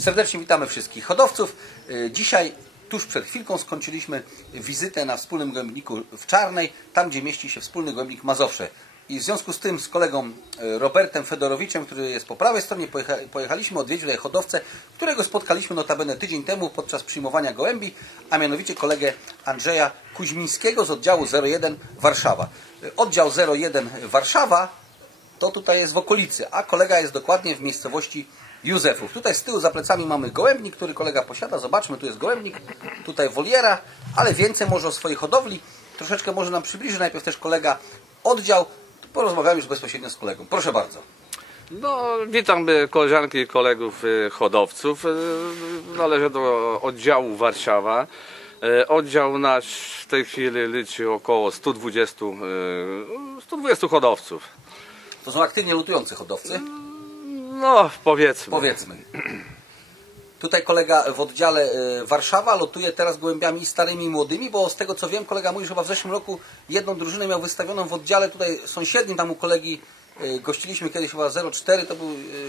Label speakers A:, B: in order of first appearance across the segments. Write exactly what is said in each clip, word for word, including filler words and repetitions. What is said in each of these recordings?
A: Serdecznie witamy wszystkich hodowców. Dzisiaj, tuż przed chwilką, skończyliśmy wizytę na wspólnym gołębniku w Czarnej, tam gdzie mieści się wspólny gołębnik Mazowsze. I w związku z tym z kolegą Robertem Fedorowiczem, który jest po prawej stronie, pojecha pojechaliśmy odwiedzić tutaj hodowcę, którego spotkaliśmy notabene tydzień temu podczas przyjmowania gołębi, a mianowicie kolegę Andrzeja Kuźmińskiego z oddziału zero jeden Warszawa. Oddział zero jeden Warszawa to tutaj jest w okolicy, a kolega jest dokładnie w miejscowości Józefów. Tutaj z tyłu za plecami mamy gołębnik, który kolega posiada. Zobaczmy, tu jest gołębnik, tutaj woliera, ale więcej może o swojej hodowli. Troszeczkę może nam przybliży najpierw też kolega oddział. Porozmawiamy już bezpośrednio z kolegą. Proszę bardzo.
B: No, witam koleżanki i kolegów hodowców. Należę do oddziału Warszawa. Oddział nasz w tej chwili liczy około stu dwudziestu, stu dwudziestu hodowców.
A: To są aktywnie lutujący hodowcy?
B: No, powiedzmy.
A: Powiedzmy. Tutaj kolega w oddziale Warszawa lotuje teraz gołębiami starymi i młodymi, bo z tego co wiem, kolega mówi, że chyba w zeszłym roku jedną drużynę miał wystawioną w oddziale tutaj sąsiednim, tam u kolegi gościliśmy kiedyś chyba zero cztery, to był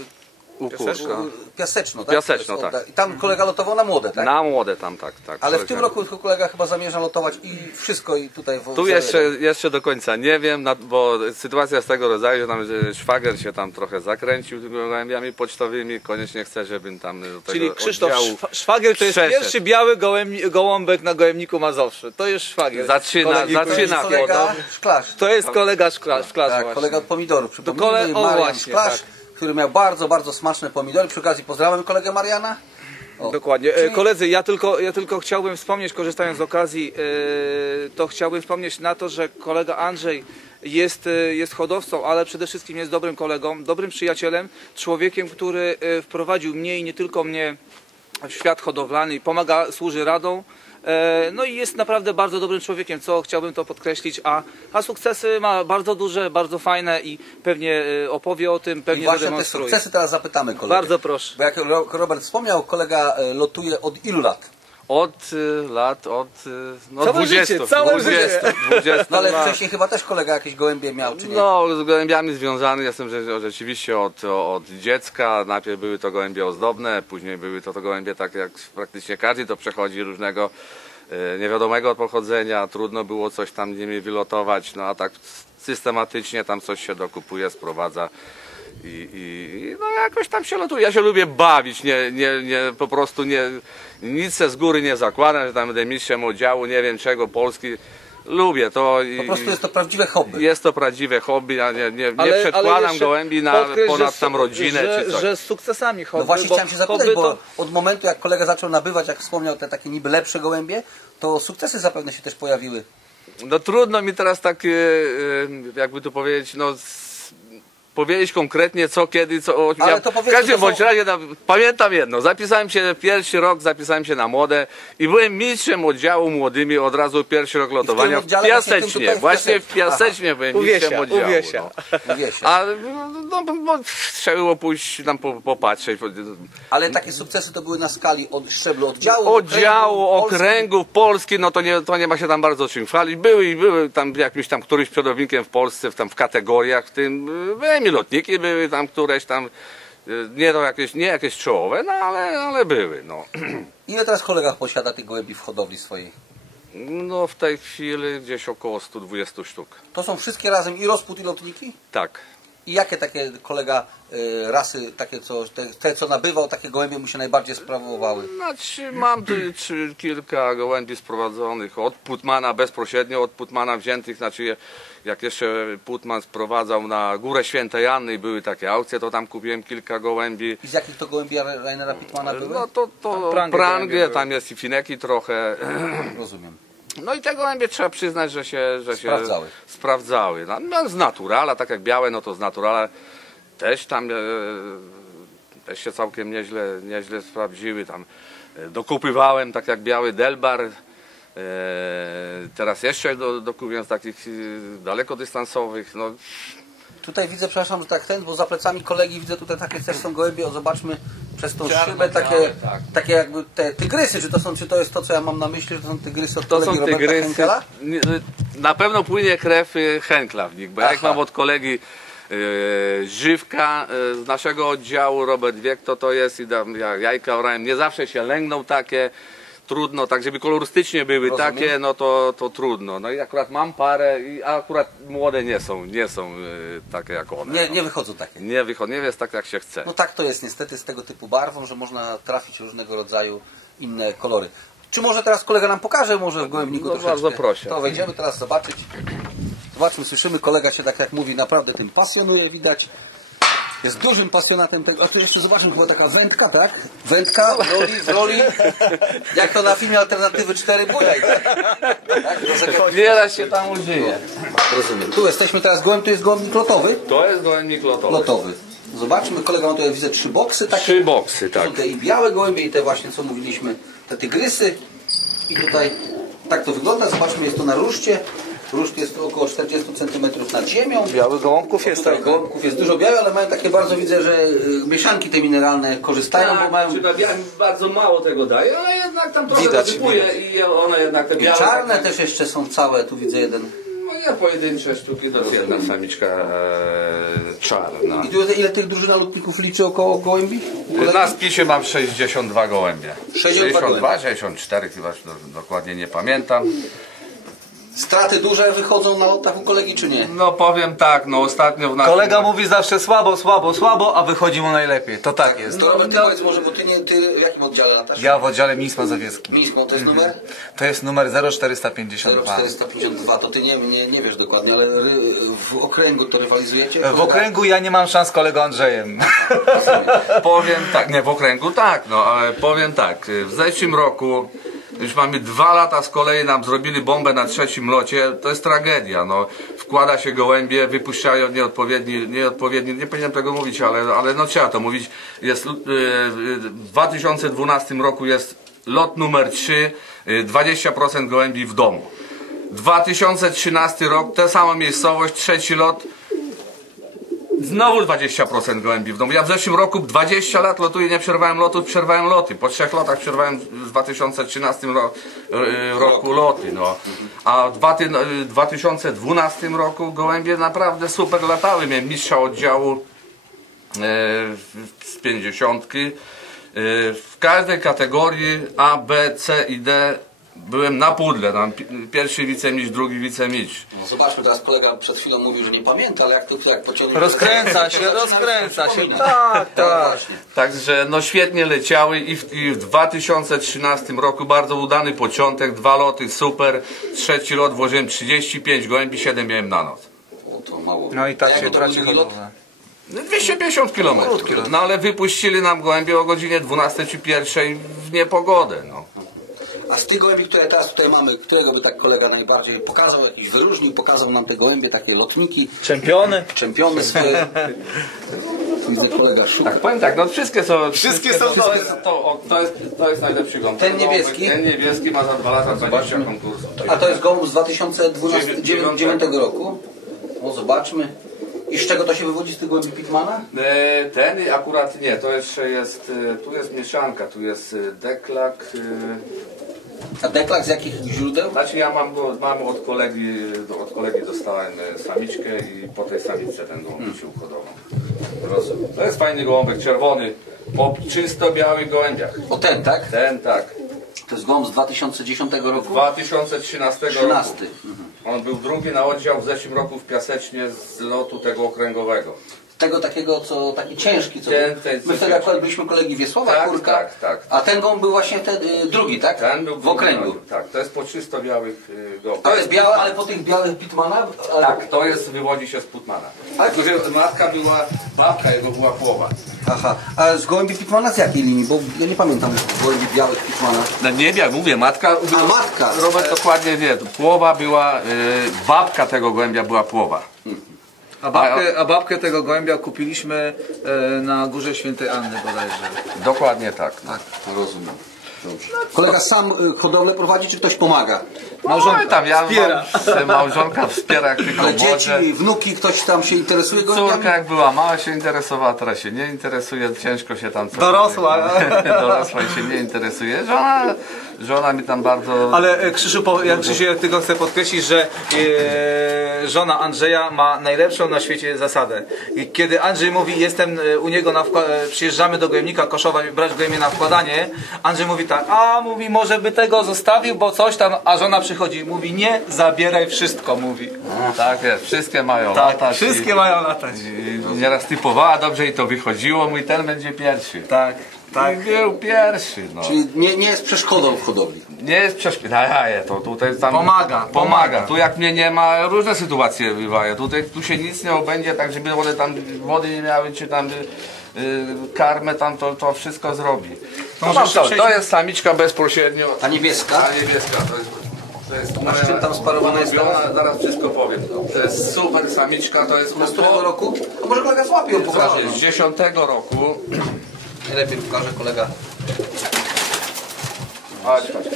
B: Piaseczno.
A: Piaseczno, tak?
B: Piaseczno, tak.
A: I tam kolega lotował na młode, tak?
B: Na młode tam, tak. tak
A: Ale w tym roku kolega chyba zamierza lotować i wszystko i tutaj w
B: Tu jeszcze, jeszcze do końca nie wiem, bo sytuacja jest tego rodzaju, że tam że szwagier się tam trochę zakręcił tymi gołębiami pocztowymi, koniecznie chce, żebym tam do tego
C: Czyli Krzysztof,
B: oddziału
C: szwagier to jest
B: przeszedł.
C: pierwszy biały gołęb, gołąbek na gołębniku Mazowsze. To jest szwagier.
B: Zaczyna,
C: Kolegi,
B: zaczyna.
A: kolega Szklarz.
C: To jest kolega Szklarz, Szklarz
A: Tak,
C: właśnie.
A: kolega od pomidorów. Przypomnijmy,
C: kole- o,
A: Marian
C: właśnie,
A: Szklarz,
C: tak.
A: który miał bardzo, bardzo smaczne pomidory. Przy okazji pozdrawiam kolegę Mariana. O.
C: Dokładnie.
A: Czyli...
C: Koledzy, ja tylko, ja tylko chciałbym wspomnieć, korzystając z okazji, yy, to chciałbym wspomnieć na to, że kolega Andrzej jest, yy, jest hodowcą, ale przede wszystkim jest dobrym kolegą, dobrym przyjacielem, człowiekiem, który yy, wprowadził mnie i nie tylko mnie w świat hodowlany i pomaga, służy radą. No i jest naprawdę bardzo dobrym człowiekiem, co chciałbym to podkreślić, a, a sukcesy ma bardzo duże, bardzo fajne i pewnie opowie o tym, pewnie
A: I właśnie te
C: zademonstruje.
A: sukcesy teraz zapytamy kolegę.
C: Bardzo proszę.
A: Bo jak Robert wspomniał, kolega lotuje od ilu lat?
B: Od y, lat, od y, no,
C: Całe
B: dwudziestu.
C: życie, całe
B: dwudziestu,
C: życie.
B: dwudziestu
A: No ale
B: lat.
A: wcześniej chyba też kolega jakieś gołębie miał, czy nie?
B: No, z gołębiami związany jestem że, rzeczywiście od, od dziecka. Najpierw były to gołębie ozdobne, później były to, to gołębie tak jak praktycznie każdy to przechodzi różnego e, niewiadomego pochodzenia. Trudno było coś tam nimi wylotować, no a tak systematycznie tam coś się dokupuje, sprowadza. I, i no jakoś tam się lotuje. Ja się lubię bawić, nie, nie, nie, po prostu nie, nic se z góry nie zakładam, że tam będę mistrzem oddziału, nie wiem czego, Polski. Lubię to.
A: Po prostu jest to prawdziwe hobby.
B: Jest to prawdziwe hobby, ja nie, nie, nie
C: Ale,
B: przedkładam
C: ale
B: gołębi na
C: podkreśl,
B: ponad
C: że,
B: tam rodzinę
C: że,
B: czy coś.
C: że z sukcesami hobby.
A: No właśnie
C: bo
A: chciałem się zapytać,
C: hobby
A: bo
C: to...
A: od momentu jak kolega zaczął nabywać, jak wspomniał, te takie niby lepsze gołębie, to sukcesy zapewne się też pojawiły.
B: No trudno mi teraz tak, jakby tu powiedzieć, no powiedzieć konkretnie co, kiedy, co.
A: Ale
B: Ja
A: to
B: w
A: powiedzmy,
B: każdym
A: to są-
B: bądź razie no, pamiętam jedno, zapisałem się pierwszy rok, zapisałem się na młodę i byłem mistrzem oddziału młodymi od razu pierwszy rok lotowania w
A: oddziale właśnie tym
B: Piasecznie.
A: tutaj w
B: Właśnie w
A: Piasecznie.
B: Piasecznie byłem
C: Uwiesia,
B: mistrzem oddziału.
C: Uwiesia.
B: No.
A: Mówię się.
B: A no, no, trzeba było pójść tam po, popatrzeć.
A: Ale takie sukcesy to były na skali od szczeblu oddziału,
B: Oddziału,
A: okręgu, Polski.
B: okręgów, Polski, no to nie, to nie ma się tam bardzo czym chwalić. Były i były tam jakimś tam któryś przodownikiem w Polsce, w, tam w kategoriach, w tym były i lotniki były tam któreś tam, nie to jakieś, nie jakieś czołowe, no ale, ale były, no.
A: Ile teraz kolega posiada tych gołębi w hodowli swojej?
B: No w tej chwili gdzieś około stu dwudziestu sztuk.
A: To są wszystkie razem i rozpód, i lotniki?
B: Tak.
A: I jakie takie kolega y, rasy, takie co, te, te co nabywał, takie gołębie mu się najbardziej sprawowały?
B: Znaczy, mam tu czy, kilka gołębi sprowadzonych od Putmana, bezpośrednio od Putmana wziętych, znaczy jak jeszcze Putman sprowadzał na Górę Świętej Anny i były takie aukcje, to tam kupiłem kilka gołębi.
A: I z jakich to gołębi Rainera Pittmana były?
B: No to, to
C: Tam prangę
B: prangę,
C: gołębie
B: tam jest i fineki trochę.
A: Rozumiem.
B: No i te gołębie trzeba przyznać, że się, że
A: Sprawdzały.
B: się sprawdzały. No, no z naturala, tak jak białe, no to z naturala też tam e, też się całkiem nieźle, nieźle sprawdziły. Tam e, dokupywałem, tak jak biały Delbar. E, teraz jeszcze do, dokupiłem z takich e, dalekodystansowych. No.
A: Tutaj widzę, przepraszam, że tak ten, bo za plecami kolegi widzę tutaj takie też są gołębie, o zobaczmy przez tą
B: Czarno,
A: szybę takie,
B: białe, tak.
A: takie jakby te tygrysy, czy to są, czy to jest to, co ja mam na myśli, że to są tygrysy od
B: To
A: kolegi
B: są
A: Roberta
B: tygrysy.
A: Henkela?
B: Nie, na pewno płynie krew y, Henkla w nich, bo jak
A: Aha.
B: mam od kolegi Yy, Żywka yy, z naszego oddziału, Robert Wiek to to jest i tam ja, jajka orałem, nie zawsze się lęgną takie, trudno, tak żeby kolorystycznie były
A: Rozumiem.
B: takie, no to, to trudno. No i akurat mam parę, i akurat młode nie są, nie są yy, takie jak one.
A: Nie,
B: no.
A: nie wychodzą takie.
B: Nie wychodzi, nie jest tak jak się chce.
A: No tak to jest niestety z tego typu barwą, że można trafić różnego rodzaju inne kolory. Czy może teraz kolega nam pokaże może w gołębniku
B: No
A: troszeczkę?
B: bardzo proszę.
A: To wejdziemy teraz zobaczyć. Zobaczmy, słyszymy, kolega się tak jak mówi naprawdę tym pasjonuje, widać. Jest dużym pasjonatem tego. A tu jeszcze zobaczmy, chyba taka wędka, tak? Wędka w roli, w roli jak to na filmie Alternatywy cztery Bujaj. Tak? Tak?
B: Nieraz się tam udzieje.
A: Rozumiem. Tu jesteśmy teraz gołęb, tu jest gołębnik lotowy.
B: To jest gołębnik lotowy.
A: Lotowy. Zobaczmy, kolega ma tutaj, widzę, trzy boksy. Takie.
B: Trzy boksy,
A: To
B: tak.
A: są te i białe gołębie i te właśnie, co mówiliśmy, te tygrysy. I tutaj tak to wygląda. Zobaczmy, jest to na ruszcie. Ruszt jest około czterdzieści centymetrów nad ziemią.
C: Białych gołąbków jest
A: Tutaj
C: trochę.
A: gołąbków jest dużo białych, ale mają takie bardzo, widzę, że y, mieszanki te mineralne korzystają,
B: Tak,
A: bo mają
B: czy na białym bardzo mało tego daje, ale jednak tam trochę
C: Widać,
B: wysypuje
C: widać.
B: i one jednak te
A: i
B: białe...
A: czarne
B: takie,
A: też jeszcze są całe. Tu widzę jeden.
B: No nie, pojedyncze sztuki, to jest jedna samiczka e, czarna.
A: I tu ile tych drużyna lotników liczy około gołębi?
B: Na spisie mam sześćdziesiąt dwa gołębie.
A: sześćdziesiąt dwa,
B: sześćdziesiąt cztery chyba, do, dokładnie nie pamiętam.
A: Straty duże wychodzą na lotach u kolegi, czy nie?
B: No powiem tak, no ostatnio w naszym...
C: Kolega mówi zawsze słabo, słabo, słabo, a wychodzi mu najlepiej. To tak jest.
A: To Robert, ty powiedz może, bo ty, nie, ty w jakim oddziale latasz?
C: Ja w oddziale Mińsk Mazowieckim.
A: Mińską, to jest numer?
C: To jest numer zero czterysta pięćdziesiąt dwa.
A: czterysta pięćdziesiąt dwa, to ty nie, nie, nie wiesz dokładnie, ale ry, w okręgu to rywalizujecie?
C: W okręgu ja nie mam szans z kolegą Andrzejem.
B: Powiem tak, nie w okręgu tak, no ale powiem tak, w zeszłym roku już mamy dwa lata z kolei, nam zrobili bombę na trzecim locie, to jest tragedia, no. Wkłada się gołębie, wypuszczają nieodpowiedni, nieodpowiedni, nie powinienem tego mówić, ale, ale no trzeba to mówić. Jest, yy, w dwa tysiące dwunastym roku jest lot numer trzy, yy, dwadzieścia procent gołębi w domu. dwa tysiące trzynasty rok, ta sama miejscowość, trzeci lot, znowu dwadzieścia procent gołębi w domu. Ja w zeszłym roku dwadzieścia lat lotuję, nie przerwałem lotów, przerwałem loty. Po trzech lotach przerwałem w dwa tysiące trzynastym ro, e, roku loty. No. A w dwa tysiące dwunastym roku gołębie naprawdę super latały. Miałem mistrza oddziału e, z pięćdziesiątki. E, w każdej kategorii A, B, C i D byłem na pudle. Tam pierwszy wicemistrz, drugi wicemistrz.
A: No zobaczmy, teraz kolega przed chwilą mówił, że nie pamięta, ale jak to jak pociągnie...
C: Rozkręca się,
A: to zaczyna
C: rozkręca się.
A: przypominać.
C: Tak,
A: No
C: tak.
A: właśnie.
B: Także no świetnie leciały i w, i w dwa tysiące trzynastym roku bardzo udany początek, dwa loty super, trzeci lot włożyłem trzydzieści pięć gołębi, siedem miałem na noc.
A: O, to mało.
C: No i tak
A: A
C: się
A: jak to
C: traci
A: był drugi lot?
C: hodowlę.
B: No dwieście pięćdziesiąt kilometrów. No ale wypuścili nam gołębie o godzinie dwunastej czy pierwszej w niepogodę. No.
A: A z tych gołębi, które teraz tutaj mamy, którego by tak kolega najbardziej pokazał, jakiś wyróżnił, pokazał nam te gołębie, takie lotniki,
C: Czempiony.
A: czempiony swoje. Widzę, kolega szuka.
B: Tak, powiem tak, no wszystkie są.
C: Wszystkie są
B: to,
C: dobre.
B: jest, to, o, to, jest, to jest najlepszy gąb.
A: Ten niebieski?
B: Ten niebieski ma za dwa lata dwadzieścia konkursów.
A: A to jest gołąb z dwa tysiące dziewiątego roku. O, zobaczmy. I z czego to się wywodzi, z tych gołębi Pitmana?
B: E, Ten akurat nie, to jeszcze jest, e, tu jest mieszanka, tu jest e, deklak. e,
A: A deklak z jakich źródeł?
B: Znaczy ja mam, go, mam od kolegi, od kolegi dostałem e, samiczkę i po tej samiczce ten gołąb się uhodował. Rozumiem. To jest fajny gołąbek, czerwony, po czysto białych gołębiach.
A: O ten, tak?
B: Ten tak,
A: To jest gołąb z dwa tysiące dziesiątego roku?
B: dwa tysiące trzynastego roku.
A: trzynasty. Mhm.
B: On był drugi na oddział w zeszłym roku w Piasecznie z lotu tego okręgowego.
A: Tego takiego, co taki ciężki, co
B: Ten,
A: był.
B: ten,
A: My wtedy akurat byliśmy kolegi Wiesława
B: Tak,
A: Kurka,
B: tak, tak.
A: a ten gołąb był właśnie ten y, drugi, tak?
B: Ten był
A: w okręgu.
B: Tak, to jest po czysto białych y, gołąbkach.
A: To jest białe, ale po tych białych Pitmana? Ale...
B: Tak, to jest, wywodzi się z Putmana.
A: Ale-
B: Tylko, że matka była, babka jego była płowa.
A: Aha, a z gołębi Pitmana z jakiej linii? Bo ja nie pamiętam gołębi białych Pitmana.
B: No nie wiem, mówię, matka...
A: A matka!
B: Robert dokładnie wie, płowa była, y, babka tego gołębia była płowa.
C: A babkę, a babkę tego gołębia kupiliśmy e, na Górze Świętej Anny bodajże.
B: Dokładnie tak.
A: Tak, rozumiem. Dobrze. Kolega sam y, hodowlę prowadzi, czy ktoś pomaga?
B: Małżonka no, tam, ja
C: wspiera.
B: Mam, małżonka wspiera jak tylko
A: Ale
B: może.
A: dzieci, wnuki, ktoś tam się interesuje gołębiami?
B: Córka jak była mała się interesowała, teraz się nie interesuje, ciężko się tam... co
C: Dorosła.
B: robi. Dorosła i się nie interesuje. Żona żona mi tam bardzo...
C: Ale e, Krzysiu, po- ja Krzysiu, ja tylko chcę podkreślić, że e, żona Andrzeja ma najlepszą na świecie zasadę. I kiedy Andrzej mówi, jestem e, u niego na wkła- e, przyjeżdżamy do Gojemnika Koszowa i brać Gojemie na wkładanie, Andrzej mówi tak, a mówi, może by tego zostawił, bo coś tam, a żona przychodzi i mówi, nie, zabieraj wszystko, mówi.
B: Tak jest, wszystkie mają
C: Tak,
B: latać.
C: wszystkie
B: i,
C: mają latać.
B: i nieraz typowała dobrze i to wychodziło, mój ten będzie pierwszy.
C: Tak, tak.
B: I był pierwszy, no.
A: Czyli nie, nie jest przeszkodą w hodowli.
B: Nie jest przeszkoda, to tutaj tam
C: Pomaga, pomaga.
B: Tu jak mnie nie ma, różne sytuacje bywają. Tutaj tu się nic nie obędzie, tak żeby one tam wody nie miały, czy tam y, karmę tam, to, to wszystko zrobi. No,
C: może
B: mam to,
C: przejdźmy-
B: to jest samiczka bezpośrednio.
A: Ta niebieska?
B: Ta niebieska, to jest, to jest
A: A z czym tam sparowana jest
B: ulubiona,
A: teraz?
B: zaraz wszystko powiem. To jest super samiczka, to jest
A: Z którego roku? A może kolega złapie ją pokaże.
B: z dziesiątego roku.
A: Najlepiej pokaże kolega.
B: Chodź, chodź.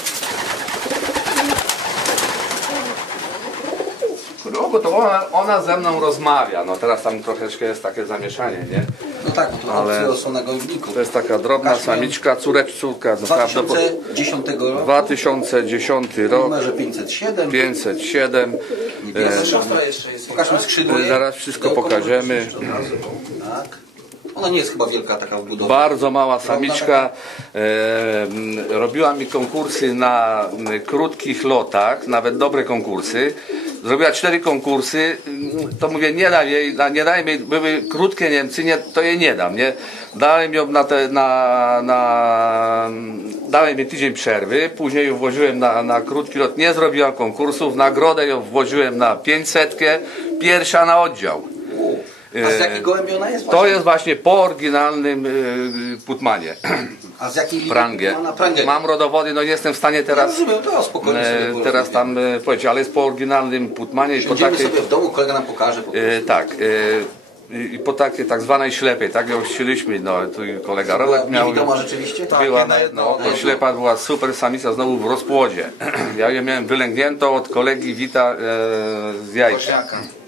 B: Krugu, to ona, ona ze mną rozmawia. No teraz tam troszeczkę jest takie zamieszanie, nie?
A: No tak, bo tu
B: Ale-
A: Ale... są na Gojemniku.
B: To jest taka drobna
A: Pokażmy ją.
B: samiczka, córek, córka. No,
A: dwa
B: prawdopodobnie
A: tysiące dziesiątego roku.
B: dwa tysiące dziesiąty
A: W
B: rok,
A: numerze pięćset siedem.
B: pięćset siedem.
A: Niebieska siostra jeszcze jest. Pokażmy skrzydło.
B: E, zaraz wszystko pokażemy.
A: Tak. Ona nie jest chyba wielka taka w budowie.
B: Bardzo mała samiczka. E, m, robiła mi konkursy na m, krótkich lotach, nawet dobre konkursy. Zrobiła cztery konkursy, m, to mówię, nie dam jej, na- nie daj mi, były krótkie Niemcy, nie, to jej nie dam, nie? Dałem ją na, te, na, na dałem jej tydzień przerwy, później ją włożyłem na, na krótki lot, nie zrobiłam konkursu, w nagrodę ją włożyłem na pięćsetkę, pierwsza na oddział.
A: A z jakiej gołębi ona jest?
B: To
A: właśnie?
B: jest właśnie po oryginalnym y, Putmanie.
A: A z jakiej linii
B: Prangę.
A: Putmana? Prangę.
B: Mam rodowody, no nie jestem w stanie
A: Ja
B: teraz,
A: rozumiem, to spokojnie
B: e,
A: sobie
B: teraz
A: porozmawiamy.
B: tam e, powiedzieć, ale jest po oryginalnym Putmanie i po
A: Będziemy
B: takiej,
A: sobie w domu, kolega nam pokaże. Po
B: e, tak, e, i i po takiej tak zwanej ślepej, tak ją chcieliśmy, no tu kolega
A: Była
B: Robert miał,
A: niewidoma rzeczywiście?
B: była na jedno oko, ślepa była super samica znowu w rozpłodzie. Ja ją miałem wylęgniętą od kolegi Wita e, z jajka.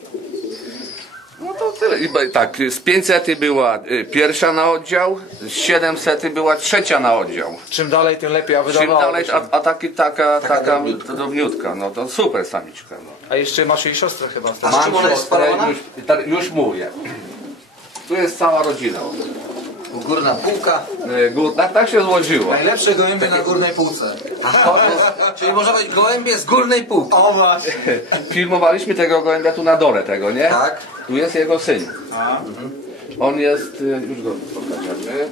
B: No to tyle. I ba- tak, z pięćset była y, pierwsza na oddział, z siedemset była trzecia na oddział.
C: Czym dalej, tym lepiej, a
B: Czym
C: wydawało
B: dalej,
C: się.
B: a, a taki, taka,
A: Taka
B: taka
A: drobniutka.
B: drobniutka, no to super samiczka. No.
C: A jeszcze masz jej siostrę chyba.
A: A z czym ona jest
B: siostrę,
A: sparowana?
B: już, tak, już mówię. Tu jest cała rodzina.
A: Górna półka.
B: Y, gór- Tak, tak się złożyło.
C: Najlepsze gołębie na górnej półce.
A: Czyli można powiedzieć gołębie z górnej półki.
C: O właśnie.
B: Filmowaliśmy tego gołębia tu na dole tego, nie?
A: Tak.
B: Tu jest jego syn.
C: A?
B: On jest, y, już go pokażemy.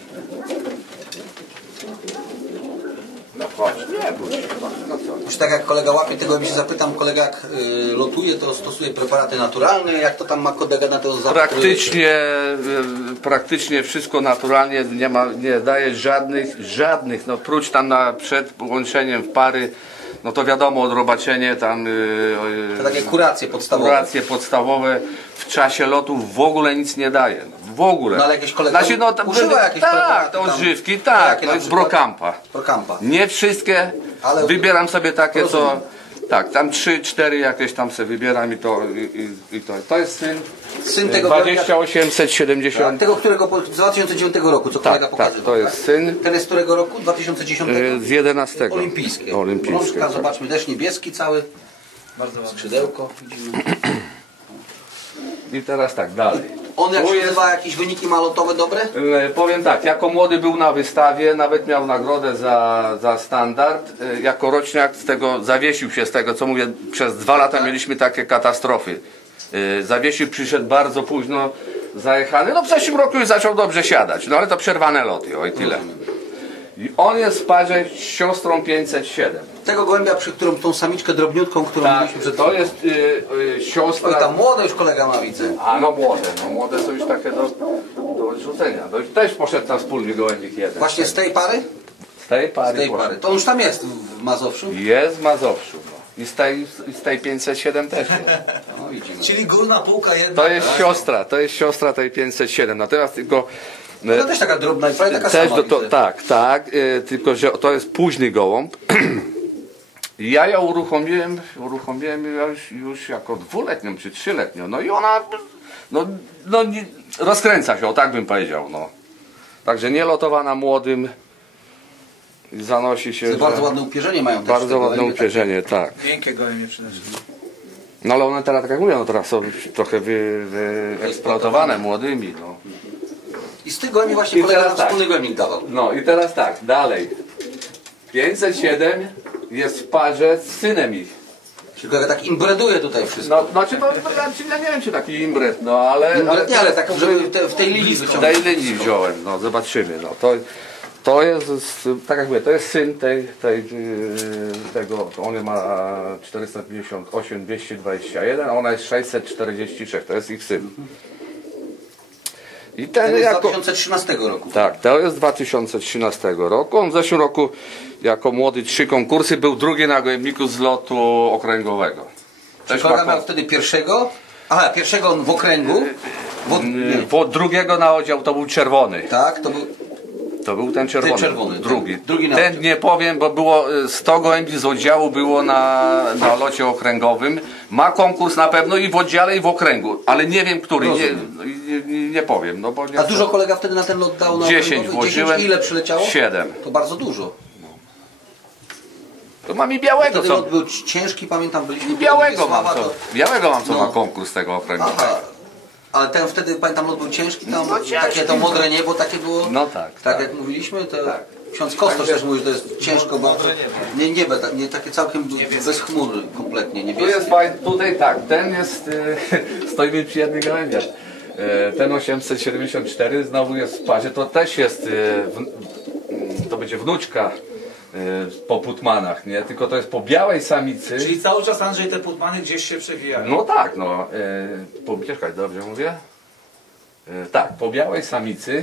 B: No chodź, nie bój się, no co?
A: Już tak jak kolega łapie, tego mi się zapytam, kolega jak y, lotuje, to stosuje preparaty naturalne, jak to tam ma kolega na to za
B: Praktycznie, y, praktycznie wszystko naturalnie, nie ma, nie daje żadnych, żadnych, no prócz tam na, przed połączeniem w pary, no to wiadomo, odrobaczenie tam, y,
A: To takie kuracje podstawowe.
B: kuracje podstawowe w czasie lotów w ogóle nic nie daje, w ogóle.
A: No ale jakieś kolega
B: Znaczy, no, to
A: używa
B: były-
A: jakieś
B: tak,
A: preparaty
B: to
A: tam?
B: odżywki,
A: A
B: tak,
A: jakie
B: no
A: na
B: i z
A: przykład?
B: Brokampa.
A: Prokampa.
B: Nie wszystkie,
A: Ale-
B: wybieram sobie takie, co...
A: Rozumiem.
B: Tak, tam trzy, cztery jakieś tam sobie wybieram i to, i, i, i to, to jest syn
A: Syn tego
B: dwadzieścia osiemset
A: Tak,
B: siedemdziesiąt.
A: tego, którego po- z dwa tysiące dziewiątego roku, co kolega
B: Tak,
A: pokaże.
B: tak, to jest syn
A: Ten jest z którego roku? dwa tysiące dziesiątego?
B: y, z jedenastego.
A: Olimpijskie.
B: Olimpijskie.
A: Rączka,
B: Tak.
A: zobaczmy, też niebieski cały.
C: Bardzo ładnie.
A: Skrzydełko. Widzimy.
B: I teraz tak, dalej.
A: On jak
B: Tu
A: się
B: jest-
A: nazywa, jakieś wyniki ma lotowe dobre?
B: E, Powiem tak, jako młody był na wystawie, nawet miał nagrodę za, za standard. E, Jako roczniak z tego zawiesił się z tego, co mówię, przez dwa lata mieliśmy takie katastrofy. E, Zawiesił, przyszedł bardzo późno, zajechany. No w zeszłym roku już zaczął dobrze siadać, no ale to przerwane loty, o i tyle. I on jest w parze z siostrą pięćset siedem.
A: Tego gołębia, przy którą tą samiczkę drobniutką, którą
B: Tak,
A: mieliśmy przed
B: to jest y, y,
A: Oj,
B: siostra.
A: tam młode już kolega ma, widzę.
B: A no młode, no młode są już takie do, do odrzucenia. To już też poszedł tam wspólny gołębik jeden.
A: Właśnie z tej pary?
B: Z tej pary,
A: Z tej
B: poszedł.
A: pary. To on już tam jest w Mazowszu?
B: Jest w Mazowszu. No. I z tej, i z tej pięćset siedem też jest.
A: No widzimy.
C: Czyli górna półka jedna.
B: To jest siostra, to jest siostra tej pięćset siedem. Natomiast tylko... e,
A: To też taka drobna i prawie taka
B: też
A: sama,
B: do, to,
A: widzę.
B: tak, tak, e, tylko że to jest późny gołąb. Ja ją uruchomiłem, uruchomiłem już, już jako dwuletnią czy trzyletnią. No i ona no, no, nie- rozkręca się, o tak bym powiedział. No. Także nie lotowana młodym. I zanosi się...
A: Bardzo
B: że...
A: ładne upierzenie mają też.
B: Bardzo ładne
A: gołębie,
B: upierzenie, tak.
C: Miękkie gołębie przede wszystkim.
B: No ale one teraz, tak jak mówię, no teraz są trochę wy, wyeksploatowane młodymi. No.
A: I z tych gołębi właśnie
B: I
A: kolega
B: teraz
A: nam
B: tak.
A: wspólny gołębnik dawał.
B: no i teraz tak, dalej. pięćset siedem jest w parze z synem ich.
A: Czyli kolega tak imbreduje tutaj wszystko.
B: No, znaczy to, to ja, ja nie wiem czy taki imbret, no ale...
A: Imbret nie, ale tak, żeby te, w tej linii
B: W
A: wyciągnąć.
B: tej linii wziąłem, no zobaczymy. No. To, to jest, tak jak mówię, to jest syn tej, tej, yy, tego, on ma czterysta pięćdziesiąt osiem dwieście dwadzieścia jeden, a ona jest sześćset czterdzieści sześć, to jest ich syn. I ten,
A: Ten jest z
B: jako...
A: dwa tysiące trzynastego roku.
B: Tak, to jest z dwa tysiące trzynastego roku. On w zeszłym roku jako młody trzy konkursy był drugi na gołębniku z lotu okręgowego.
A: Czy
B: Też
A: kolega
B: ma-
A: miał wtedy pierwszego? Aha, pierwszego w okręgu. Bo, nie,
B: Bo drugiego na oddział to był czerwony.
A: tak, to był...
B: To był ten czerwony.
A: Ten czerwony,
B: drugi.
A: ten drugi na
B: ten
A: oddział.
B: nie powiem, bo było y, sto gołębi z oddziału było na, na locie okręgowym. Ma konkurs na pewno i w oddziale i w okręgu, ale nie wiem który. Nie,
A: Rozumiem.
B: nie, nie, nie powiem. No bo nie
A: A dużo kolega wtedy na ten lot dał na
B: dziesięć
A: okręgowy?
B: włożyłem.
A: dziesięć, ile przyleciało?
B: siedem.
A: To bardzo dużo.
B: To mam i białego
A: Wtedy
B: co.
A: lot był ciężki, pamiętam, byliśmy...
B: Białego mam
A: Wiesława,
B: co.
A: to-
B: Białego mam co
A: No.
B: ma konkurs tego okręgowego.
A: Aha. Ale ten wtedy, pamiętam, lot był ciężki, tam
B: No, ciężki.
A: takie to modre niebo takie było.
B: No tak,
A: Tak,
B: tak.
A: jak mówiliśmy, to
B: Tak.
A: ksiądz Kostosz też mówił, że to jest ciężko bardzo.
C: modre niebo.
A: Nie, niebe, tak, nie takie całkiem bez chmur kompletnie,
B: Tu
A: niebieskie.
B: jest fajny, tutaj tak, ten jest, y, stoimy przy jednych gołębiach. Y, ten osiemset siedemdziesiąt cztery znowu jest w parze, to też jest, y, w, y, to będzie wnuczka y, po putmanach, nie? Tylko to jest po białej samicy.
C: Czyli cały czas, Andrzej, te putmany gdzieś się przewijają.
B: No tak, no, y, po, czekaj, dobrze mówię? Y, tak, po białej samicy,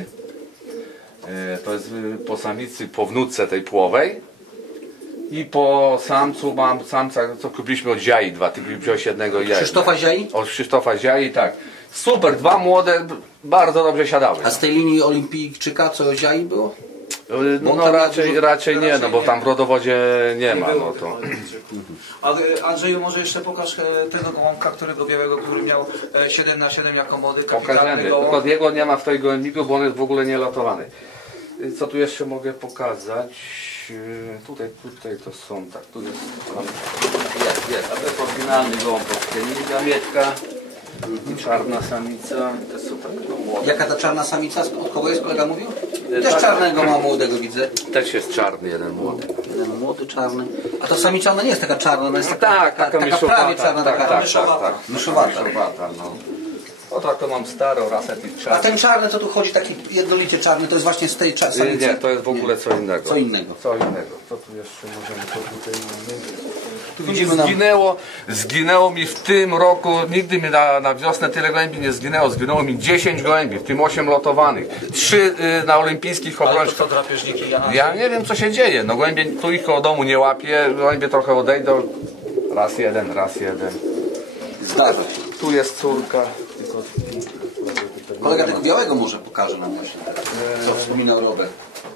B: y, to jest y, po samicy, po wnuczce tej płowej. I po samcu mam samca, co kupiliśmy od Ziai dwa, ty wziąłeś jednego i ja.
A: Krzysztofa Ziai?
B: Od Krzysztofa Ziai, tak. Super, dwa młode, b- bardzo dobrze siadały.
A: A z tej linii olimpijczyka, co Ziai było?
B: No,
A: bo
B: no
A: tam
B: raczej,
A: dużo-
B: raczej nie, no
C: raczej
B: bo
C: nie.
B: tam w rodowodzie nie ma,
C: było
B: no
C: tych
B: to.
C: olimpijczyków. A e, Andrzeju, może jeszcze pokaż e, tego gołąbka, którego białego, który miał e, siedem na siedem jako młody, kapitalny
B: Pokażemy,
C: gołąb.
B: tylko jego nie ma w tej gołębniku, bo on jest w ogóle nie lotowany. Y, Co tu jeszcze mogę pokazać? Y, Tutaj, tutaj to są, tak, tu jest, jest, jest, a to jest oryginalny gołąb od Keninga, Mietka. I czarna samica, to jest super, no, młode.
A: Jaka ta czarna samica, od kogo jest, kolega mówił?
B: E,
A: Też
B: tak.
A: czarnego ma młodego, widzę.
B: Też jest czarny jeden młody.
A: Jeden młody, czarny. A ta samica, ona nie jest taka czarna, ona jest taka,
B: Tak, taka,
A: taka
B: myszowata,
A: prawie czarna,
B: tak,
A: taka
B: tak,
A: myszowata.
B: tak, tak.
A: Myszowata.
B: Myszowata, no. O tak, to mam starą rasę tych
A: A
B: czarnych.
A: ten czarny, co tu chodzi, taki jednolicie czarny, to jest właśnie z tej cza-
B: Nie,
A: samicy?
B: nie, to jest w ogóle co innego.
A: Co innego.
B: Co innego. Co tu jeszcze możemy to tutaj mamy?
A: Tu
B: Tu
A: widzimy nam...
B: zginęło, zginęło mi w tym roku, nigdy mi na, na wiosnę tyle gołębi nie zginęło, zginęło mi dziesięć gołębi, w tym osiem lotowanych. trzy y, na olimpijskich
C: Ale to
B: obrączkach.
C: co, drapieżniki? Ja,
B: Ja nie wiem co się dzieje, no gołębie tu ich koło domu nie łapie, gołębie trochę odejdą. Raz jeden, raz jeden.
A: Zdarza się.
B: Tu jest córka. Tylko...
A: Kolega tego białego może pokaże nam właśnie teraz, co wspominał Robert.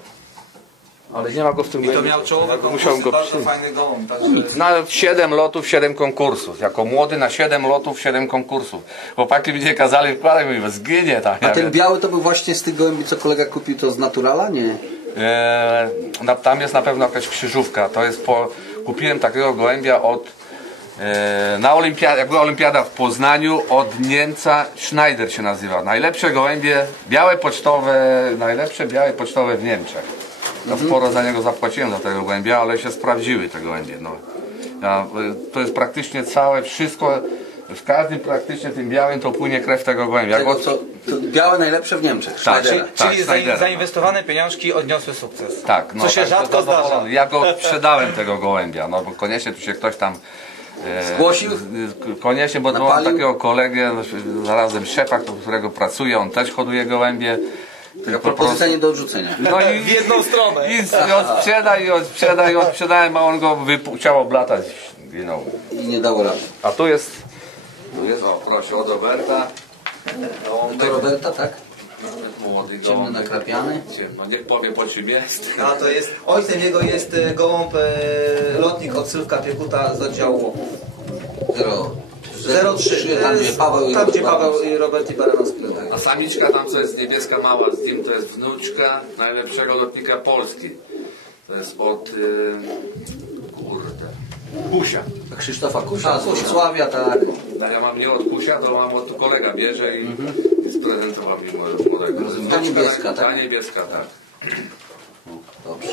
B: Ale nie ma go w tym
C: I to
B: gołębiu.
C: miał czołowy
B: Musiałem
C: konkurs,
B: go
C: bardzo
B: przyjąć.
C: fajny gołąb. Także...
B: Na siedem lotów, siedem konkursów. Jako młody na siedem lotów, siedem konkursów. Chłopaki mi nie kazali wkładać, mówię, zginie tam.
A: A
B: Ja
A: ten
B: wiem.
A: biały to był właśnie z tych gołębi, co kolega kupił, to z Naturala? Nie.
B: Eee, na- tam jest na pewno jakaś krzyżówka. To jest po, kupiłem takiego gołębia od e, na olimpiadę, jak była olimpiada w Poznaniu, od Niemca, Schneider się nazywa. Najlepsze gołębie, białe pocztowe, najlepsze białe pocztowe w Niemczech. Ja sporo za niego zapłaciłem za tego gołębia, ale się sprawdziły te gołębie. No. Ja, y, to jest praktycznie całe, wszystko, w każdym praktycznie tym białym to płynie krew tego gołębia. Jak
A: Tego,
B: od-
A: co, to białe najlepsze w Niemczech.
B: Tak,
A: Schneidera.
B: tak,
C: Czyli
B: Schneidera,
C: zain- zainwestowane pieniążki odniosły sukces.
B: Tak, no,
C: Co się
B: tak,
C: rzadko
B: to zadowolony.
C: zdarza.
B: Ja go sprzedałem tego gołębia, no bo koniecznie tu się ktoś tam e,
A: Zgłosił?
B: z- Koniecznie, bo mam
A: Napalił?
B: takiego kolegę, zarazem szefa, do którego pracuję, on też hoduje gołębie.
A: Taka propozycja nie do odrzucenia.
B: No i
C: W jedną stronę.
B: I odsprzedaj, i odsprzedaj, i odsprzedałem, a on go wypu- chciał oblatać. Ginął.
A: I nie dało rady.
B: A tu jest, tu jest, o proszę, od Roberta.
A: Do Roberta, tak?
B: Młody
A: Ciemny
B: gołąbek.
A: nakrapiany.
B: Ciemno, niech powie po czym jest.
C: A to jest, ojcem jego jest e, gołąb e, lotnik od Sylwka Piekuta z oddziału
A: Zero.
C: zero trzy.
A: Tam gdzie Paweł i
C: Tam gdzie
A: Robert.
C: Paweł i Robert i Baranowski.
B: A samiczka tam, co jest niebieska mała z nim, to jest wnuczka najlepszego lotnika Polski. To jest od... Yy, kurde... Kusia.
A: Krzysztofa Kusia, z Wrocławia, tak.
B: Ja mam nie od Kusia, to mam od kolega bierze i, mm -hmm. i sprezentował mi młodego.
A: Ta niebieska, tak?
B: Ta niebieska, tak.
A: Dobrze.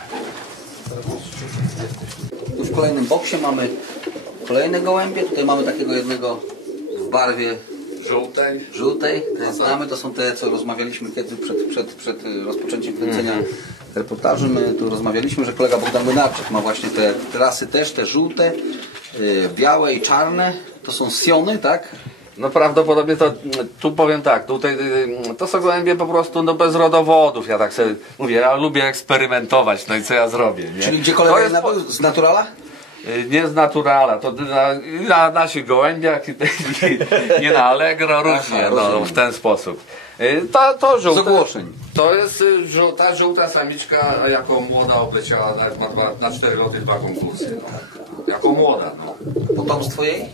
A: Tu w kolejnym boksie mamy kolejne gołębie. Tutaj mamy takiego jednego w barwie
B: żółtej.
A: Żółtej. Te znamy, to są te, co rozmawialiśmy kiedy przed, przed, przed rozpoczęciem kręcenia mm -hmm. reportażu. My tu rozmawialiśmy, że kolega Bogdan Wynarczyk ma właśnie te rasy też, te żółte, yy, białe i czarne. To są Siony, tak?
B: No prawdopodobnie to, tu powiem tak, tutaj to są gołębie po prostu no, bez rodowodów, ja tak sobie mówię, ja lubię eksperymentować, no i co ja zrobię, nie?
A: Czyli gdzie kolega jest nabył? Z naturala?
B: Nie z naturala, to na, na naszych gołębiach, nie na Allegro, różnie, no, w ten sposób. To, to żółte,
A: z ogłoszeń.
B: To jest żółta, żółta samiczka, a jako młoda obleciała na, na, na cztery loty dwa konkursy. No. Jako młoda. No.
A: Potomstwo jej?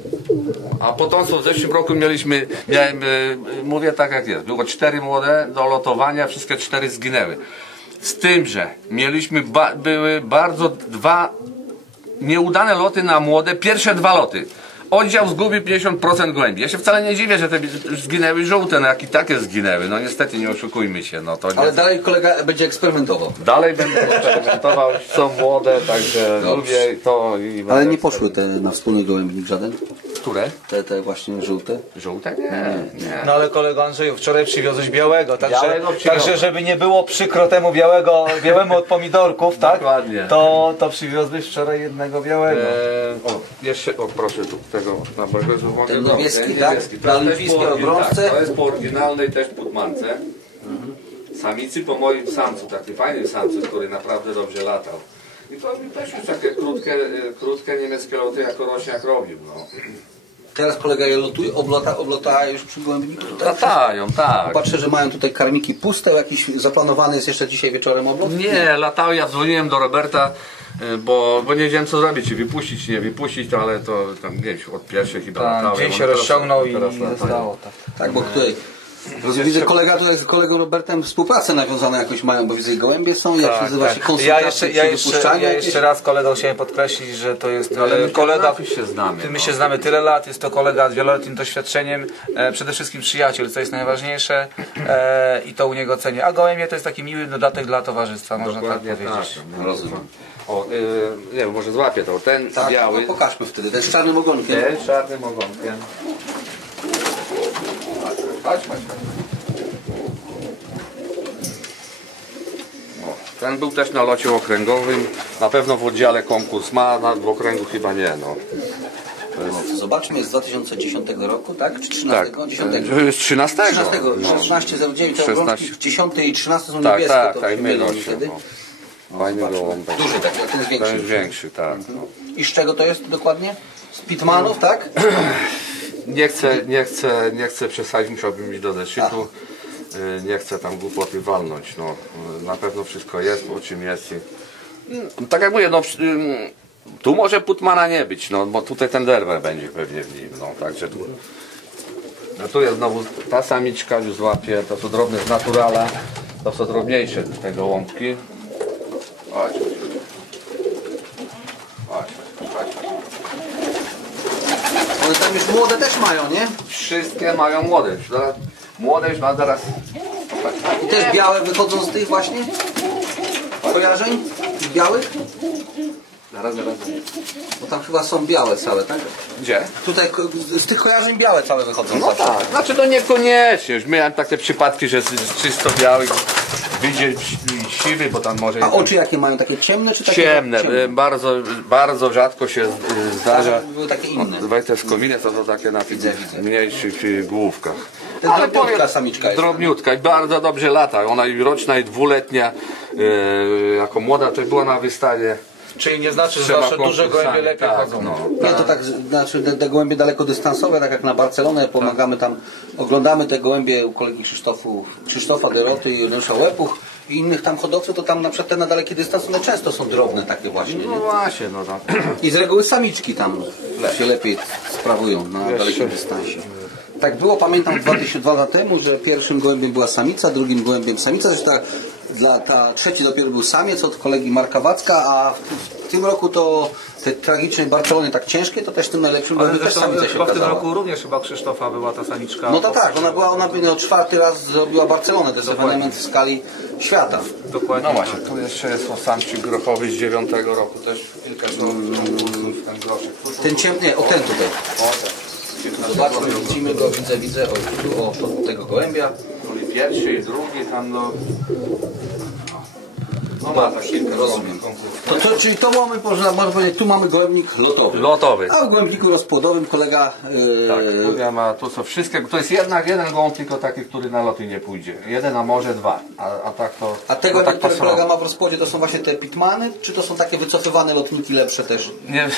B: A potomstwo w zeszłym roku mieliśmy, miałem, mówię tak jak jest, było cztery młode do lotowania, wszystkie cztery zginęły. Z tym, że mieliśmy, ba, były bardzo dwa nieudane loty na młode, pierwsze dwa loty. Oddział zgubił pięćdziesiąt procent gołębi. Ja się wcale nie dziwię, że te zginęły żółte, no jak i takie zginęły. No niestety nie oszukujmy się. No, to
A: ale
B: nie...
A: dalej kolega będzie eksperymentował.
B: Dalej będę eksperymentował, są młode, także dobrze. Lubię to. I
A: ale nie poszły te na wspólny gołębnik żaden?
B: Które?
A: Te, te właśnie żółte?
B: Żółte? Nie, nie.
C: No ale kolego Andrzeju, wczoraj przywiozłeś białego, także,
B: białego
C: także żeby nie było przykro temu białego, białemu od pomidorków, tak?
B: Dokładnie.
C: To, to przywiozłeś wczoraj jednego białego.
B: Eee, o, jeszcze, o proszę tu tego na bardzo.
A: Ten niebieski, tak? Na olimpijskiej obrączce.
B: Tak, to jest po oryginalnej też putmance. Mhm. Samicy po moim samcu, taki fajny samcu, który naprawdę dobrze latał. I to mi też już takie krótkie, krótkie niemieckie loty jako rośniak robił. No.
A: Teraz kolega je lotuje, oblata, oblata już przy gołębniku.
B: Latają, tak.
A: Patrzę, że mają tutaj karmiki puste, jakiś zaplanowany jest jeszcze dzisiaj wieczorem oblot?
B: Nie, latały, ja dzwoniłem do Roberta, bo, bo nie wiedziałem co zrobić, czy wypuścić, nie wypuścić, to, ale to tam nie wiem, od pierwszych chyba
C: Ta,
B: latały.
C: dzień się rozciągnął i
B: teraz
C: zostało. Tak,
A: tak bo tutaj widzę kolega tutaj z kolegą Robertem współpracę nawiązaną jakąś mają, bo widzę i gołębie są, jak
C: tak,
A: nazywa
C: tak.
A: się konsultacje
C: ja jeszcze, ja jeszcze, ja jeszcze raz kolegą chciałem podkreślić, że to jest
B: no, ale my
C: kolega,
B: się znamy,
C: my
B: no.
C: się znamy tyle lat, jest to kolega z wieloletnim doświadczeniem, e, przede wszystkim przyjaciel, co jest najważniejsze e, i to u niego cenię, a gołębie to jest taki miły dodatek dla towarzystwa, można
B: dokładnie
C: tak powiedzieć.
B: Tak, no, rozumiem. O, yy, nie wiem, może złapię to, ten
A: tak,
B: biały.
A: No, pokażmy wtedy, ten z czarnym ogonkiem.
B: Ten z czarnym ogonkiem. Chodź, chodź, chodź. Ten był też na locie okręgowym, na pewno w oddziale konkurs ma, na, w okręgu chyba nie. No.
A: No, zobaczmy, jest z dwa tysiące dziesiątego roku, tak? Czy trzynastego?
B: Tak,
A: dziesiątego?
B: z trzynastego.
A: trzynastego,
B: No.
A: szesnaście zero dziewięć, te
B: szesnaście.
A: obrączki dziesiąty i trzynasty są
B: Tak,
A: niebieskie,
B: tak,
A: to
B: tak,
A: się
B: mylą
A: mylą
B: się.
A: wtedy.
B: No. Fajny gołąbek.
A: Duży taki, a ten jest
B: Ten
A: większy.
B: jest większy, tak. No.
A: I z czego to jest dokładnie? Z Pitmanów, tak?
B: Nie chcę, nie chcę, nie chcę przesadzić, musiałbym iść do zeszytu. Nie chcę tam głupoty walnąć. No. Na pewno wszystko jest, o czym jest. I, tak jak mówię, no, tu może Putmana nie być, no, bo tutaj ten derwer będzie pewnie w nim. No, także tu, no, tu jest znowu ta samiczka, już złapie, to są drobne z naturala, to są drobniejsze te gołąbki. Chodź, chodź, chodź.
A: One tam już młode też mają, nie?
B: Wszystkie mają młode. Młode już ma zaraz.
A: I też białe wychodzą z tych właśnie kojarzeń? Białych?
B: Zaraz, zaraz.
A: Bo tam chyba są białe całe, tak?
B: Gdzie?
A: Tutaj ko- z tych kojarzeń białe całe wychodzą.
B: No
A: zawsze.
B: tak. Znaczy to niekoniecznie. Już miałem takie przypadki, że z, z czysto białych wyjdzie siwy, bo tam może.
A: A oczy jakie mają? Takie ciemne czy takie
B: ciemne?
A: ciemne?
B: Bardzo, bardzo rzadko się z- zdarza.
A: Były takie inne.
B: Dawaj te skowiny, to są takie na tych
A: Widzę, widzę.
B: mniejszych y, główkach.
A: To jest drobniutka samiczka jest.
B: Drobniutka i bardzo dobrze lata. Ona i roczna i dwuletnia. y, jako młoda też była na wystawie.
C: Czyli nie znaczy, że
B: Trzeba
C: zawsze duże
B: konkursami,
C: gołębie lepiej
B: tak,
C: chodzą.
B: no.
A: Nie, to tak, znaczy te, te gołębie dalekodystansowe, tak jak na Barcelonę, pomagamy tam, oglądamy te gołębie u kolegi Krzysztofu, Krzysztofa Deroty i Janusza Łepuch i innych tam hodowców, to tam na przykład te na dalekie dystans, one często są drobne takie właśnie,
B: No
A: nie?
B: właśnie, no tak.
A: I z reguły samiczki tam się lepiej sprawują na dalekim dystansie. Tak było, pamiętam dwa tysiące dwa lata temu, że pierwszym gołębiem była samica, drugim gołębiem samica, zresztą ta dla ta trzeci dopiero był samiec od kolegi Marka Wacka, a w, w tym roku to te tragicznej Barcelonie tak ciężkie, to też tym najlepszym
C: Ale
A: była też
C: zresztą
A: samica się
C: chyba w tym
A: okazała.
C: roku również chyba Krzysztofa była ta samiczka.
A: No to tak, ona była, ona by no, czwarty raz zrobiła Barcelonę, to jest
C: Dokładnie.
A: ewenement w skali świata.
C: Dokładnie.
B: No właśnie, tu jeszcze jest samczyk grochowy z dziewiątego roku, też kilka konkursów, ten groszek.
A: Ten ciemny, nie, o ten tutaj.
B: O, ten.
A: Zobaczmy, widzimy go, widzę, widzę, o, tu, o, od tego gołębia.
B: Czyli pierwszy i drugi tam do... No ma tak kilka
A: Rozumiem.
B: konkursów.
A: To, to, czyli to mamy, można, można powiedzieć, tu mamy gołębnik lotowy.
B: Lotowy.
A: A w gołębniku rozpłodowym kolega... Yy,
B: Tak, tu, ja ma, tu są wszystkie, to jest jednak jeden gołąb tylko taki, który na loty nie pójdzie. Jeden, a może dwa, a, a tak to...
A: a te
B: to
A: gołębie,
B: tak
A: które
B: pasowało.
A: kolega ma w rozpłodzie, to są właśnie te pitmany, czy to są takie wycofywane lotniki lepsze też?
B: Nie,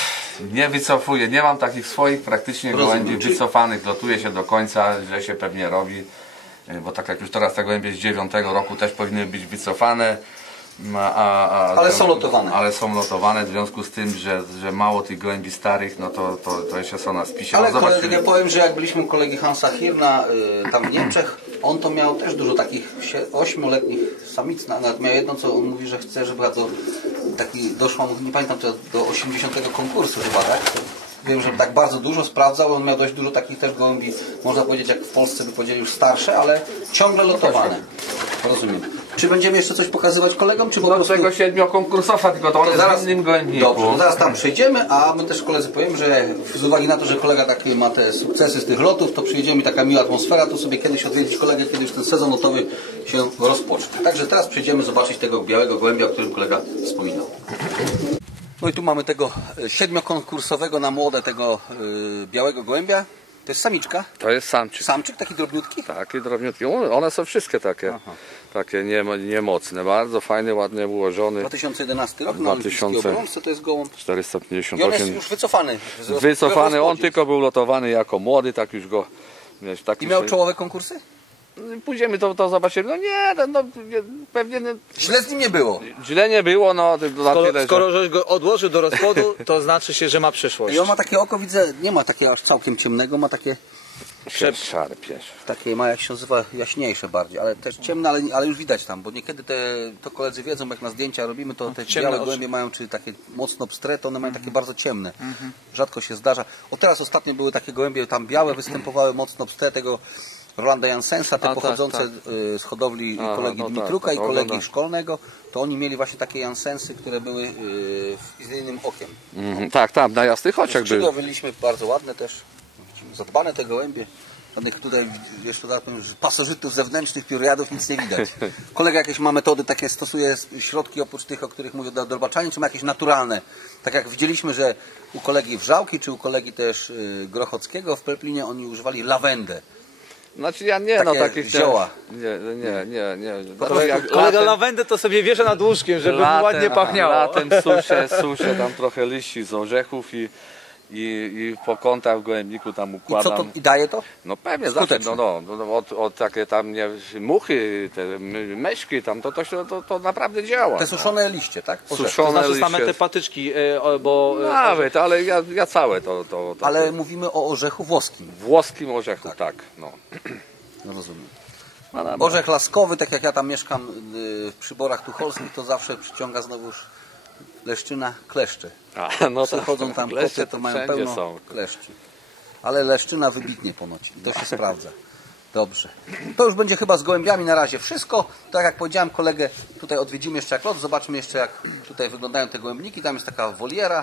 B: nie wycofuję, nie mam takich swoich praktycznie
A: Rozumiem.
B: gołębi
A: Czyli-
B: wycofanych, lotuje się do końca, że się pewnie robi, bo tak jak już teraz te gołębie z dziewiątego roku też powinny być wycofane. A, a,
A: Ale są lotowane.
B: Ale są lotowane w związku z tym, że, że mało tych gołębi starych, no to, to, to jeszcze są na spisie.
A: Ale
B: No
A: kolega,
B: zobaczymy.
A: ja powiem, że jak byliśmy u kolegi Hansa Hirna y, tam w Niemczech, on to miał też dużo takich sie- ośmioletnich samic, na- nawet miał jedno, co on mówi, że chce, żeby to taki doszło, nie pamiętam, to do osiemdziesiątego konkursu chyba, tak? Wiem, że tak bardzo dużo sprawdzał, on miał dość dużo takich też gołębi, można powiedzieć, jak w Polsce by powiedzieli już starsze, ale ciągle lotowane. Rozumiem. Czy będziemy jeszcze coś pokazywać kolegom, czy po
B: No do
A: prostu...
B: tego siedmiokonkursowa, tylko to on jest w innym gołębniku.
A: Dobrze, to zaraz tam przejdziemy, a my też koledzy powiem, że z uwagi na to, że kolega takie ma te sukcesy z tych lotów, to przyjedziemy, taka miła atmosfera, to sobie kiedyś odwiedzić kolegę, kiedy już ten sezon lotowy się rozpocznie. Także teraz przejdziemy zobaczyć tego białego gołębia, o którym kolega wspominał. No i tu mamy tego e, siedmiokonkursowego na młode tego y, białego gołębia. To jest samiczka,
B: To jest samczyk.
A: samczyk taki drobniutki.
B: Takie drobniutkie. One są wszystkie takie, takie nie, niemocne. Bardzo fajny, ładnie ułożony.
A: dwa tysiące jedenasty rok, na
B: dwa
A: olimpijskiej
B: tysiące.
A: obrączce to jest gołąb.
B: czterysta pięćdziesiąt
A: I on jest
B: osiem.
A: już wycofany. z roz-
B: Wycofany, on
A: rozpłodzie.
B: tylko był lotowany jako młody, tak już go... Wiesz, tak
A: I
B: już
A: miał
B: sobie-
A: czołowe konkursy?
B: Pójdziemy to, to zobaczymy. No nie, no, no nie, pewnie nie,
A: Źle z nim nie było.
B: źle nie było, no na tyle,
C: Skoro,
B: że...
C: skoro żeś go odłożył do rozpłodu, to znaczy się, że ma przyszłość.
A: I on ma takie oko, widzę, nie ma takiego aż całkiem ciemnego, ma takie,
B: Szep... Szary pies.
A: takie ma jak się nazywa, jaśniejsze bardziej, ale też ciemne, ale, ale już widać tam, bo niekiedy te, to koledzy wiedzą, jak na zdjęcia robimy, to te
C: ciemne
A: białe
C: oczy.
A: gołębie mają, czy takie mocno pstre, to one mają takie bardzo ciemne. Rzadko się zdarza. O teraz ostatnio były takie gołębie, tam białe występowały mocno pstre, tego Rolanda Jansensa, te
B: A, tak,
A: pochodzące
B: tak.
A: y, z hodowli
B: Aha,
A: kolegi
B: no tak,
A: Dmitruka
B: tak,
A: i kolegi
B: oglądam.
A: szkolnego, to oni mieli właśnie takie Jansensy, które były y, z innym okiem.
B: Mhm, tak, tam, na jasnych oczach
A: Skrzydła
B: był.
A: byliśmy bardzo ładne też, zadbane te gołębie. Żadnych tutaj, jeszcze tak powiem, że pasożytów zewnętrznych, pióriadów, nic nie widać. Kolega jakieś ma metody, takie stosuje środki oprócz tych, o których mówię, do dolbaczania, czy ma jakieś naturalne? Tak jak widzieliśmy, że u kolegi Wrzałki, czy u kolegi też y, Grochockiego w Pelplinie oni używali lawendę.
B: Znaczy ja nie,
A: Takie
B: no takich...
A: zioła.
B: Nie, nie, nie, nie.
A: to
B: jak
C: Kolega
B: latem-
C: lawendę to sobie wieże nad łóżkiem, żeby mu ładnie pachniało.
B: Latem suszę, suszę tam trochę liści z orzechów i, i, i po kątach w gołębniku tam
A: I co
B: układam.
A: to, i daje to?
B: No pewnie,
A: Skuteczne.
B: zawsze, no, no, no, od, od takie tam nie, muchy, te my- myszki tam, to, to, się- to, to naprawdę działa.
A: Te suszone liście, tak? Orzechy.
B: Suszone
C: To znaczy same
B: liście.
C: te patyczki, e, o, bo... e,
B: Nawet, ale ja, ja całe to, to, to
A: Ale mówimy o orzechu włoskim.
B: włoskim orzechu, tak, no.
A: No rozumiem.
B: No, dobra.
A: Orzech laskowy, tak jak ja tam mieszkam y, w przyborach tucholskich, to zawsze przyciąga znowuż leszczyna, kleszcze.
B: A, no tak,
A: Przychodzą tam
B: kleszcze
A: koty, to mają
B: wszędzie
A: pełno
B: są.
A: kleszczy. Ale leszczyna wybitnie ponoć. To się sprawdza. Dobrze. To już będzie chyba z gołębiami na razie wszystko. Tak jak powiedziałem, kolegę tutaj odwiedzimy jeszcze jak lot. Zobaczmy jeszcze, jak tutaj wyglądają te gołębniki. Tam jest taka woliera.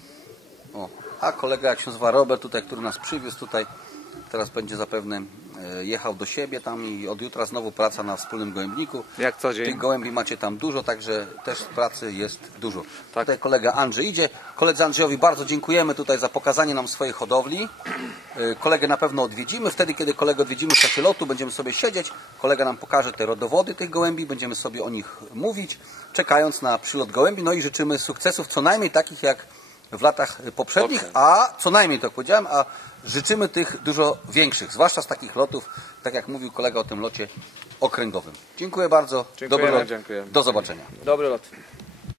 A: O, a kolega, jak się nazywa Robert, tutaj, który nas przywiózł tutaj, teraz będzie zapewne e, jechał do siebie tam i od jutra znowu praca na wspólnym gołębniku.
C: Jak co dzień.
A: Tych gołębi macie tam dużo, także też pracy jest dużo.
B: Tak.
A: Tutaj kolega Andrzej idzie. Koledze Andrzejowi bardzo dziękujemy tutaj za pokazanie nam swojej hodowli. E, Kolegę na pewno odwiedzimy. Wtedy, kiedy kolegę odwiedzimy w czasie lotu, będziemy sobie siedzieć. Kolega nam pokaże te rodowody tych gołębi, będziemy sobie o nich mówić, czekając na przylot gołębi. No i życzymy sukcesów, co najmniej takich jak w latach poprzednich, a co najmniej tak powiedziałem, a życzymy tych dużo większych, zwłaszcza z takich lotów, tak jak mówił kolega o tym locie okręgowym. Dziękuję bardzo.
C: Dziękujemy,
A: Dobry lot.
B: dziękujemy.
A: Do zobaczenia.
C: Dobry lot.